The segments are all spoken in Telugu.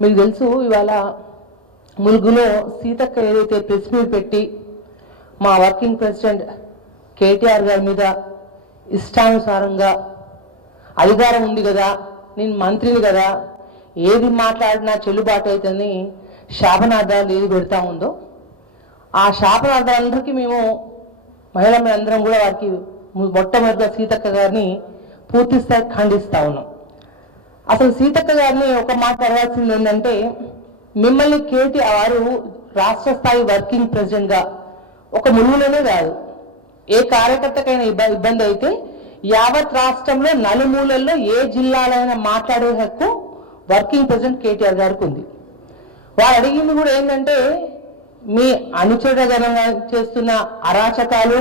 మీకు తెలుసు ఇవాళ ములుగులో సీతక్క ఏదైతే ప్రెస్ మీట్ పెట్టి మా వర్కింగ్ ప్రెసిడెంట్ కేటీఆర్ గారి మీద ఇష్టానుసారంగా అధికారం ఉంది కదా, నేను మంత్రిని కదా, ఏది మాట్లాడినా చెల్లుబాటు అవుతుందని శాపనార్థాలు ఏది పెడతా ఉందో ఆ శాపనార్థాలందరికీ మేము మహిళలందరం కూడా వారికి మొట్టమొదటిగా సీతక్క గారిని పూర్తి స్థాయి ఖండిస్తా ఉన్నాం. అసలు సీతక్క గారిని ఒక మాట అడగాల్సింది ఏంటంటే, మిమ్మల్ని కేటీఆర్ రాష్ట్ర స్థాయి వర్కింగ్ ప్రెసిడెంట్గా ఒక ములుగులోనే కాదు, ఏ కార్యకర్తకైనా ఇబ్బంది అయితే యావత్ రాష్ట్రంలో నలుమూలల్లో ఏ జిల్లాలైనా మాట్లాడే హక్కు వర్కింగ్ ప్రెసిడెంట్ కేటీఆర్ గారికి ఉంది. వారు అడిగింది కూడా ఏంటంటే, మీ అనుచరులుగా చేస్తున్న అరాచకాలు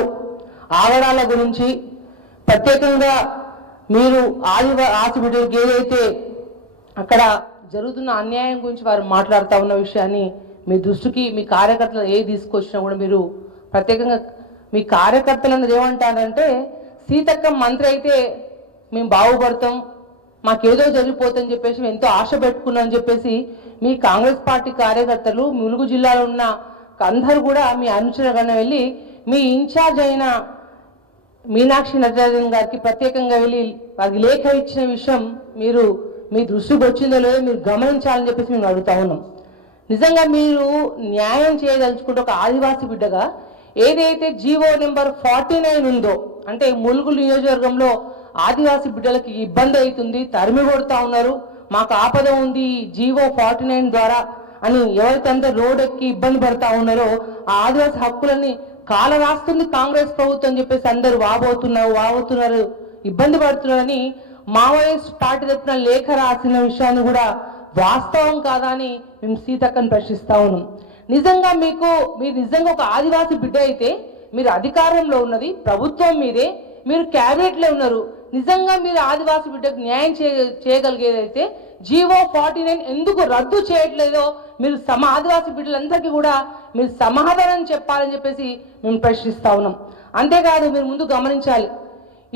ఆగడాల గురించి, ప్రత్యేకంగా మీరు ఆదివాసి బిడ్డలకు ఏదైతే అక్కడ జరుగుతున్న అన్యాయం గురించి వారు మాట్లాడుతూ ఉన్న విషయాన్ని మీ దృష్టికి మీ కార్యకర్తలు ఏది తీసుకొచ్చినా కూడా మీరు ప్రత్యేకంగా మీ కార్యకర్తలందరూ ఏమంటారంటే, సీతక్క మంత్రి అయితే మేము బాగుపడతాం, మాకేదో జరిగిపోతుందని చెప్పేసి ఎంతో ఆశ పెట్టుకున్నాం అని చెప్పేసి మీ కాంగ్రెస్ పార్టీ కార్యకర్తలు ములుగు జిల్లాలో ఉన్న అందరూ కూడా మీ అనుచరులుగా వెళ్ళి మీ ఇన్ఛార్జ్ అయిన మీనాక్షి నటరాజన్ గారికి ప్రత్యేకంగా వెళ్ళి వారికి లేఖ ఇచ్చిన విషయం మీరు మీ దృష్టికి వచ్చిందో లేదో మీరు గమనించాలని చెప్పేసి మేము అడుగుతా ఉన్నాం. నిజంగా మీరు న్యాయం చేయదలుచుకుంటే ఒక ఆదివాసీ బిడ్డగా ఏదైతే జీవో నెంబర్ 49 ఉందో, అంటే ములుగు నియోజకవర్గంలో ఆదివాసీ బిడ్డలకి ఇబ్బంది అవుతుంది, తరిమి కొడుతూ ఉన్నారు, మాకు ఆపద ఉంది జీవో 49 ద్వారా అని ఎవరికంతా రోడ్ ఎక్కి ఇబ్బంది పడతా ఉన్నారో ఆ ఆదివాసీ హక్కులని కాల రాస్తుంది కాంగ్రెస్ ప్రభుత్వం అని చెప్పేసి అందరూ వాబోతున్నారు ఇబ్బంది పడుతున్నారని మావోయిస్ట్ పార్టీ తరపున లేఖ రాసిన విషయాన్ని కూడా వాస్తవం కాదా అని మేము సీతక్కని ప్రశ్నిస్తా ఉన్నాం. నిజంగా మీరు నిజంగా ఒక ఆదివాసీ బిడ్డ అయితే మీరు అధికారంలో ఉన్నది ప్రభుత్వం మీదే, మీరు క్యాబినెట్లో ఉన్నారు, నిజంగా మీరు ఆదివాసీ బిడ్డకు న్యాయం చేయగలిగేదైతే జీవో 49 ఎందుకు రద్దు చేయట్లేదో మీరు ఆదివాసీ బిడ్డలందరికీ కూడా మీరు సమాధానం చెప్పాలని చెప్పేసి మేము ప్రశ్నిస్తా ఉన్నాం. అంతేకాదు, మీరు ముందు గమనించాలి,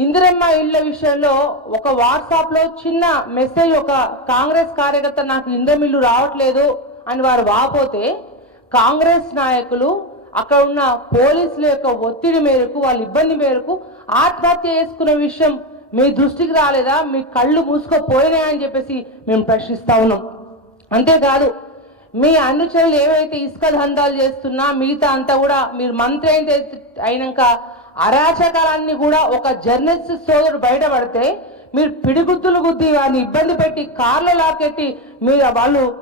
ఇందిరమ్మ ఇళ్ల విషయంలో ఒక వాట్సాప్లో చిన్న మెసేజ్, ఒక కాంగ్రెస్ కార్యకర్త నాకు ఇందిరమ్మ ఇల్లు రావట్లేదు అని వారు వాపోతే కాంగ్రెస్ నాయకులు అక్కడ ఉన్న పోలీసుల యొక్క ఒత్తిడి మేరకు వాళ్ళ ఇబ్బంది మేరకు ఆత్మహత్య చేసుకున్న విషయం మీ దృష్టికి రాలేదా? మీ కళ్ళు మూసుకుపోయినాయని చెప్పేసి మేము ప్రశ్నిస్తా ఉన్నాం. అంతేకాదు, మీ అనుచరులు ఏవైతే ఇసుక దందాలు చేస్తున్నా మిగతా అంతా కూడా మీరు మంత్రి అయినాక అరాచకాలన్నీ కూడా ఒక జర్నలిస్ట్ సోదరుడు బయటపడితే మీరు పిడిగుద్దులు గుద్ది వారిని ఇబ్బంది పెట్టి కార్లో లాకెట్టి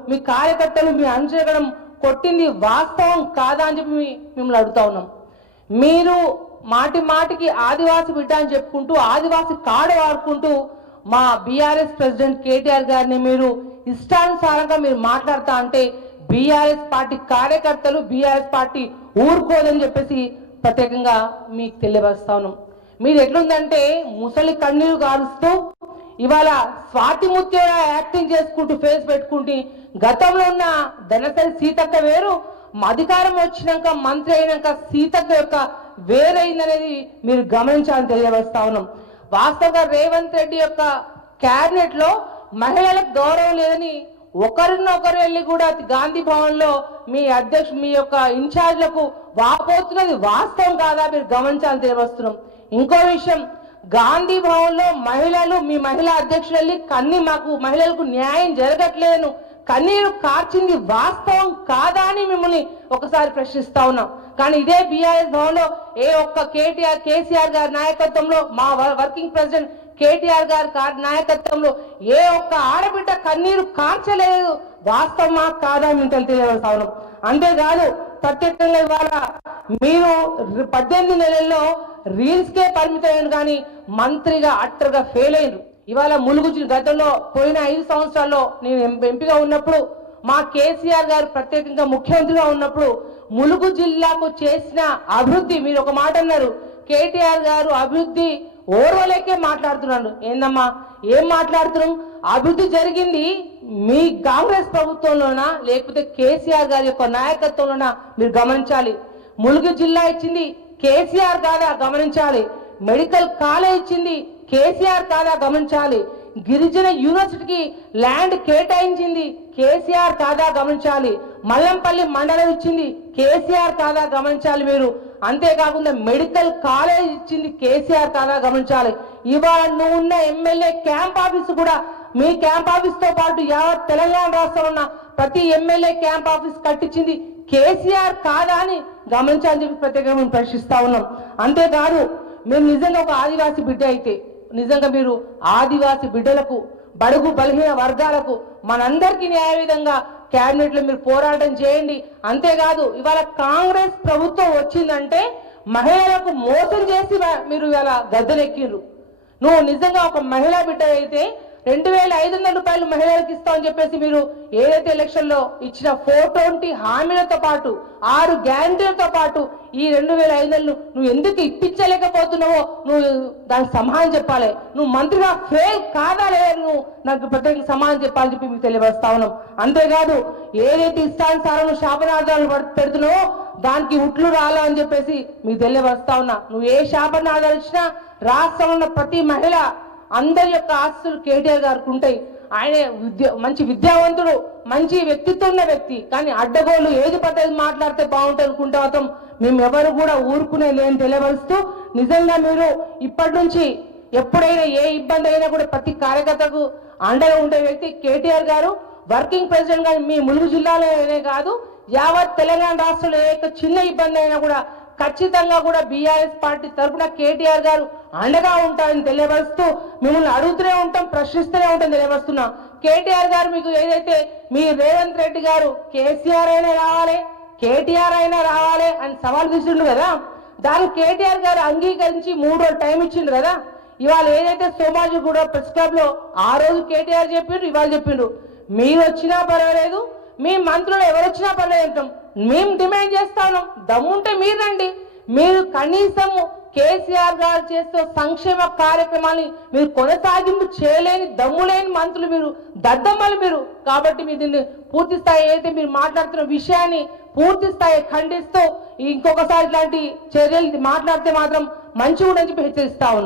మీ కార్యకర్తలు మీ అనుచరగడం కొట్టింది వాస్తవం కాదా అని చెప్పి మిమ్మల్ని అడుగుతా ఉన్నాం. మీరు మాటికి ఆదివాసి బిడ్డ అని చెప్పుకుంటూ ఆదివాసి కార్డు వాడుకుంటూ మా బీఆర్ఎస్ ప్రెసిడెంట్ కేటీఆర్ గారిని మీరు ఇష్టానుసారంగా మీరు మాట్లాడుతా అంటే బీఆర్ఎస్ పార్టీ కార్యకర్తలు బీఆర్ఎస్ పార్టీ ఊరుకోదని చెప్పేసి ప్రత్యేకంగా మీకు తెలియపరుస్తా ఉన్నాం. మీరు ఎట్లుందంటే ముసలి కన్నీరు గారుస్తూ ఇవాళ స్వాతి ముత్య యాక్టింగ్ చేసుకుంటూ ఫేస్ పెట్టుకుంటూ గతంలో ఉన్న ధనసరి సీతక్క వేరు, అధికారం వచ్చినాక మంత్రి అయినాక సీతక్క యొక్క వేరైందనేది మీరు గమనించాలని తెలియవస్తా ఉన్నాం. వాస్తవంగా రేవంత్ రెడ్డి యొక్క క్యాబినెట్ లో మహిళలకు గౌరవం లేదని ఒకరినొకరు వెళ్ళి కూడా గాంధీ భవన్ లో మీ యొక్క ఇన్ఛార్జ్లకు వాపోతున్నది వాస్తవం కాదా మీరు గమనించాలని తెలియవస్తున్నాం. ఇంకో విషయం, గాంధీ భవన్ లో మహిళలు మీ మహిళా అధ్యక్షులు వెళ్ళి మాకు మహిళలకు న్యాయం జరగట్లేదు కన్నీరు కార్చింది వాస్తవం కాదా అని మిమ్మల్ని ఒకసారి ప్రశ్నిస్తా ఉన్నాం. కానీ ఇదే బీఆర్ఎస్ భవన్ లో ఏ ఒక్క కేసీఆర్ గారి నాయకత్వంలో మా వర్కింగ్ ప్రెసిడెంట్ కేటీఆర్ గారి నాయకత్వంలో ఏ ఒక్క ఆడబిడ్డ కన్నీరు కార్చలేదు, వాస్తవమా కాదా మేము తెలియజేస్తా ఉన్నాం. అంతేకాదు, ప్రత్యేకంగా ఇవాళ మీరు 18 నెలల్లో రీల్స్ కే పరిమితమైన కానీ మంత్రిగా అట్టర్గా ఫెయిల్ అయ్యారు. ఇవాళ ములుగు గతంలో పోయిన 5 సంవత్సరాల్లో నేను ఎంపీగా ఉన్నప్పుడు మా కేసీఆర్ గారు ప్రత్యేకంగా ముఖ్యమంత్రిగా ఉన్నప్పుడు ములుగు జిల్లాకు చేసిన అభివృద్ధి మీరు ఒక మాట అన్నారు, కేటీఆర్ గారు అభివృద్ధి ఓర్వలేకే మాట్లాడుతున్నాడు. ఏందమ్మా ఏం మాట్లాడుతున్నాం? అభివృద్ధి జరిగింది మీ కాంగ్రెస్ ప్రభుత్వంలోనా లేకపోతే కేసీఆర్ గారి యొక్క నాయకత్వంలోనా మీరు గమనించాలి. ములుగు జిల్లా ఇచ్చింది కేసీఆర్ కాదా గమనించాలి. మెడికల్ కాలేజ్ ఇచ్చింది కేసీఆర్ కాదా గమనించాలి. గిరిజన యూనివర్సిటీకి ల్యాండ్ కేటాయించింది కేసీఆర్ కాదా గమనించాలి. మల్లంపల్లి మండలం ఇచ్చింది కేసీఆర్ కాదా గమనించాలి మీరు. అంతేకాకుండా మెడికల్ కాలేజ్ ఇచ్చింది కేసీఆర్ కాదా గమనించాలి. ఇవాళ నువ్వు ఉన్న ఎమ్మెల్యే క్యాంప్ ఆఫీస్ కూడా మీ క్యాంప్ ఆఫీస్ తో పాటు యావత్ తెలంగాణ రాష్ట్రంలో ఉన్న ప్రతి ఎమ్మెల్యే క్యాంప్ ఆఫీస్ కట్టించింది కేసీఆర్ కాదా అని గమనించాలని చెప్పి ప్రత్యేకంగా మేము ప్రశ్నిస్తా ఉన్నాం. అంతేకాదు మీరు నిజంగా ఒక ఆదివాసీ బిడ్డ అయితే నిజంగా మీరు ఆదివాసీ బిడ్డలకు బడుగు బలహీన వర్గాలకు మనందరికీ న్యాయ విధంగా క్యాబినెట్ లో మీరు పోరాటం చేయండి. అంతేకాదు ఇవాళ కాంగ్రెస్ ప్రభుత్వం వచ్చిందంటే మహిళలకు మోసం చేసి మీరు ఇవాళ గద్దెనెక్కిర్రు. నువ్వు నిజంగా ఒక మహిళా బిడ్డ అయితే 2500 రూపాయలు మహిళలకు ఇస్తామని చెప్పేసి మీరు ఏదైతే ఎలక్షన్ లో ఇచ్చిన 420 హామీలతో పాటు 6 గ్యారంటీలతో పాటు ఈ 2500 నువ్వు ఎందుకు ఇప్పించలేకపోతున్నావో నువ్వు దానికి సమాధానం చెప్పాలి. నువ్వు మంత్రిగా ఫెయిల్ కాదా లేదా నువ్వు నాకు ప్రత్యేక సమాధానం చెప్పాలని చెప్పి మీకు తెలియజేస్తా ఉన్నాం. అంతేకాదు ఏదైతే ఇష్టానుసారం శాపనార్థాలు పెడుతున్నావో దానికి ఉట్లు రాలా అని చెప్పేసి మీకు తెలియవస్తా ఉన్నా. నువ్వు ఏ శాపనార్థాలు ఇచ్చినా రాష్ట్రంలో ఉన్న ప్రతి మహిళ అందరి యొక్క ఆస్తులు కేటీఆర్ గారికి ఉంటాయి. ఆయన మంచి విద్యావంతుడు, మంచి వ్యక్తిత్వం ఉన్న వ్యక్తి. కానీ అడ్డగోళ్ళు ఏది పద్ధతి మాట్లాడితే బాగుంటుంది అనుకుంటే మాత్రం మేము ఎవరు కూడా ఊరుకునే లేని తెలియవరుస్తూ నిజంగా మీరు ఇప్పటి నుంచి ఎప్పుడైనా ఏ ఇబ్బంది అయినా కూడా ప్రతి కార్యకర్తకు అండగా ఉండే వ్యక్తి కేటీఆర్ గారు. వర్కింగ్ ప్రెసిడెంట్ గారు మీ ములుగు జిల్లాలోనే కాదు యావత్ తెలంగాణ రాష్ట్రంలో ఏ చిన్న ఇబ్బంది అయినా కూడా ఖచ్చితంగా కూడా బీఆర్ఎస్ పార్టీ తరఫున కేటీఆర్ గారు అండగా ఉంటారని తెలియవరుస్తూ మిమ్మల్ని అడుగుతూనే ఉంటాం, ప్రశ్నిస్తూనే ఉంటాం తెలియవరుస్తున్నా. కేటీఆర్ గారు మీకు ఏదైతే మీ రేవంత్ రెడ్డి గారు కేసీఆర్ అయినా రావాలి కేటీఆర్ అయినా రావాలి అని సవాల్ విసిండు కదా, దాన్ని కేటీఆర్ గారు అంగీకరించి 3 రోజులు టైం ఇచ్చిండు కదా. ఇవాళ ఏదైతే సోమాజీ కూడా ప్రెస్ క్లబ్ లో ఆ రోజు కేటీఆర్ చెప్పిండ్రు, ఇవాళ చెప్పిండ్రు. మీరు వచ్చినా పర్వాలేదు, మీ మంత్రులు ఎవరు వచ్చినా పర్లేదు అంటాం. మేము డిమాండ్ చేస్తాను, దమ్ముంటే మీరు రండి. మీరు కనీసం కేసీఆర్ గారు చేసే సంక్షేమ కార్యక్రమాన్ని మీరు కొనసాగింపు చేయలేని దమ్ములేని మంత్రులు మీరు, దద్దమ్మలు మీరు. కాబట్టి మీరు దీన్ని పూర్తి స్థాయి అయితే మీరు మాట్లాడుతున్న విషయాన్ని పూర్తి స్థాయి ఖండిస్తూ ఇంకొకసారి ఇట్లాంటి చర్యలు మాట్లాడితే మాత్రం మంచిగా ఉండని చెప్పి హెచ్చరిస్తా ఉన్నాం.